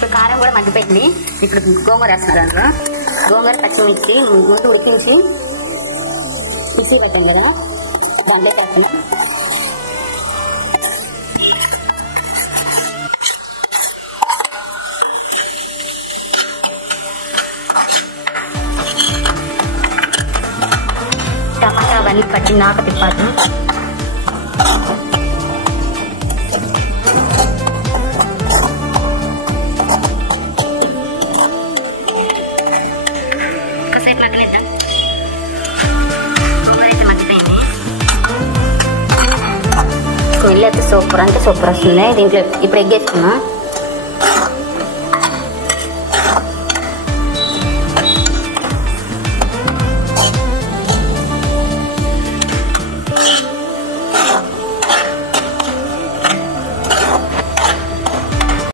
ఇప్పుడు కారం కూడా మగ్గిపోయింది. ఇప్పుడు గోంగూర వేస్తున్నా. దాంట్లో గోంగూర పచ్చిమిర్చి ముందు ఉడికించి మిక్సీ పెట్టాం కదా, దాంట్లో వేస్తున్నాం. టమాటా అవన్నీ పట్టినాక తిప్పాలి. కాసేపు మగ్గలేద్దాం. గోంగూర అయితే మగ్గిపోయింది. స్మెల్ అయితే సూపర్ అంటే సూపర్ వస్తుంది. దీంట్లో ఇప్పుడు ఎగ్ వేసుకున్నాం.